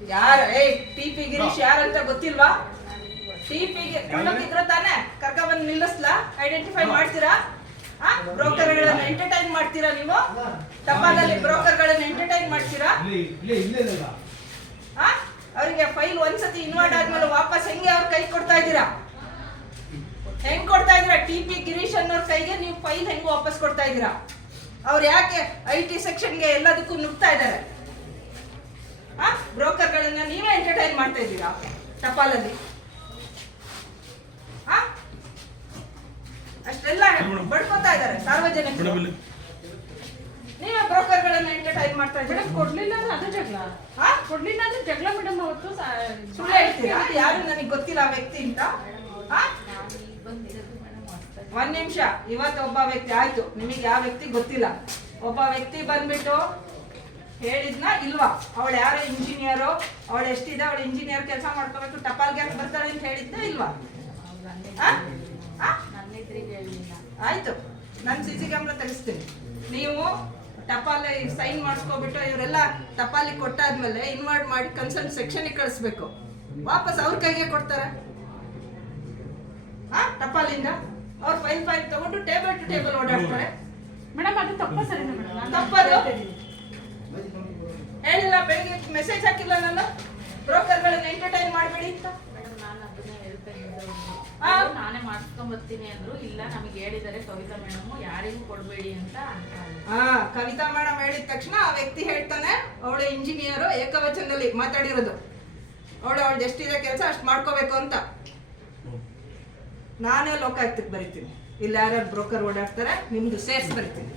ಯಾರ? ಏ T P Girish ಯಾರಂತ ಗೊತ್ತಿಲ್ವಾ? ಟಿ ಪಿ ಇದ್ರ ತಾನೆ? ಕರ್ಕ ಬಂದು ನಿಲ್ಲಿಸ್ಲಾ? ಐಡೆಂಟಿಫೈ ಮಾಡ್ತೀರಾ? ಬ್ರೋಕರ್ಗಳನ್ನ ಎಂಟರ್ಟೈನ್ ಮಾಡ್ತೀರಾ ನೀವು? ಟಪಾಲಲ್ಲಿ ಬ್ರೋಕರ್ಗಳನ್ನ ಎಂಟರ್ಟೈನ್ ಮಾಡ್ತೀರಾ? ಇಲ್ಲಿ ಇಲ್ಲೇ ಇಲ್ಲೇ ಇಲ್ಲ. ಆ? ಅವರಿಗೆ ಫೈಲ್ ಒಂದ್ಸತಿ ಇನ್ವರ್ಟ್ ಆದ್ಮೇಲೆ ವಾಪಸ್ ಹೆಂಗೆ ಅವ್ರ ಕೈ ಕೊಡ್ತಾ ಇದ್ದೀರಾ? ಹೆಂಗ್ ಕೊಡ್ತಾ ಇದ್ದೀರಾ? ಟಿ ಪಿ ಗಿರೀಶ್ ಅನ್ನೋರ್ ಕೈಗೆ ನೀವು ಫೈಲ್ ಹೆಂಗ್ ವಾಪಸ್ ಕೊಡ್ತಾ ಇದ್ದೀರಾ? ಅವ್ರು ಯಾಕೆ ಐ ಟಿ ಸೆಕ್ಷನ್ಗೆ ಎಲ್ಲದಕ್ಕೂ ನುಗ್ತಾ ಇದ್ದಾರೆ? ಬ್ರೋಕರ್ಗಳನ್ನ ನೀವೇ ಎಂಟರ್ಟೈನ್ ಮಾಡ್ತಾ ಇದ್ದೀರಾ? ಟಪಾಲಲ್ಲಿ? ಅಷ್ಟೆಲ್ಲ ಬಡ್ಕೊತಾ ಇದ್ದಾರೆ ಸಾರ್ವಜನಿಕ ನೀವೇ ಬ್ರೋಕರ್ಗಳನ್ನ ಎಂಟರ್ಟೈನ್ ಮಾಡ್ತಾ ಇದ್ದೀರಾ? ಮೇಡಮ್ ಕೊಡ್ಲಿಲ್ಲ ಅಂದ್ರೆ ಅದು ಜಗಳ. ಹಾ ಕೊಡ್ಲಿಲ್ಲ ಅಂದ್ರೆ ಜಗಳ ಮೇಡಮ್ ಅವತ್ತು. ಸುಳ್ಳು ಹೇಳ್ತೀರಾ? ಯಾರು ನನಗೆ ಗೊತ್ತಿಲ್ಲ ಆ ವ್ಯಕ್ತಿ ಅಂತ? ಒಂದ್ ನಿಮಿಷ ಇವತ್ತು ಒಬ್ಬ ವ್ಯಕ್ತಿ ಆಯ್ತು ನಿಮಗೆ ಯಾವ ವ್ಯಕ್ತಿ ಗೊತ್ತಿಲ್ಲ. ಒಬ್ಬ ವ್ಯಕ್ತಿ ಬಂದ್ಬಿಟ್ಟು ಹೇಳಿದ್ನ? ಇಲ್ವಾ? ಅವಳು ಯಾರು ಇಂಜಿನಿಯರು ಅವಳು ಎಷ್ಟಿದೆ? ಅವಳು ಇಂಜಿನಿಯರ್ ಕೆಲಸ ಮಾಡ್ಕೋಬೇಕು ಟಪಾಲ್ಗೆ ಯಾಕೆ ಬರ್ತಾಳೆ ಅಂತ ಹೇಳಿದ್ನ ಇಲ್ವಾ? ಆಯ್ತು. ನಾನು ಸಿ ಸಿ ಕ್ಯಾಮ್ರಾ ತೆಗಿಸ್ತೀನಿ. ನೀವು ಟಪಾಲಿ ಸೈನ್ ಮಾಡಿಸ್ಕೊಬಿಟ್ಟು ಇವರೆಲ್ಲ ಟಪಾಲಿ ಕೊಟ್ಟಾದ್ಮೇಲೆ ಇನ್ವರ್ಟ್ ಮಾಡಿ ಕನ್ಸರ್ನ್ ಸೆಕ್ಷನ್ಗೆ ಕಳಿಸ್ಬೇಕು. ವಾಪಸ್ ಅವ್ರ ಕೈಗೆ ಕೊಡ್ತಾರೆ. ಆ? ಟಪಾಲಿಂದ ಅವ್ರು ಫೈಲ್ ಫೈಲ್ ತಗೊಂಡು ಟೇಬಲ್ ಟು ಟೇಬಲ್ ಓಡಾಡ್ತಾರೆ. ಮೇಡಮ್ ಅದು ತಪ್ಪ ಸರಿ ತಪ್ಪದು? ಮೆಸೇಜ್ ಹಾಕಿಲ್ಲ ನಾನು ಬ್ರೋಕರ್ಗಳನ್ನ ಎಂಟರ್ಟೈನ್ ಮಾಡಬೇಡಿ ಅಂತ? ಮೇಡಮ್ ನಾನು ಅದನ್ನ ಹೇಳ್ತಾ ಇದ್ದೆ ನಾನೇ ಮಾಡ್ಸ್ಕೊಂಡ್ ಬರ್ತೀನಿ ಅಂದ್ರು ಇಲ್ಲ ನಮಗೆ ಹೇಳಿದ್ದಾರೆ ಕವಿತಾ ಮೇಡಮ್ ಯಾರಿಗೂ ಕೊಡಬೇಡಿ ಅಂತ. ಹಾ ಕವಿತಾ ಮೇಡಮ್ ಹೇಳಿದ ತಕ್ಷಣ ಆ ವ್ಯಕ್ತಿ ಹೇಳ್ತಾನೆ ಅವಳು ಇಂಜಿನಿಯರ್ ಏಕವಚನದಲ್ಲಿ ಮಾತಾಡಿರೋದು. ಅವಳು ಅವಳು ಇದೆ ಕೆಲಸ ಅಷ್ಟು ಮಾಡ್ಕೋಬೇಕು ಅಂತ. ನಾನೇ ಲೋಕಾಯುಕ್ತಕ್ಕೆ ಬರಿತೀನಿ. ಇಲ್ಲ ಯಾರ್ಯಾರು ಬ್ರೋಕರ್ ಓಡಾಡ್ತಾರೆ ನಿಮ್ದು ಸೇರ್ಸ್ ಬರಿತೀನಿ.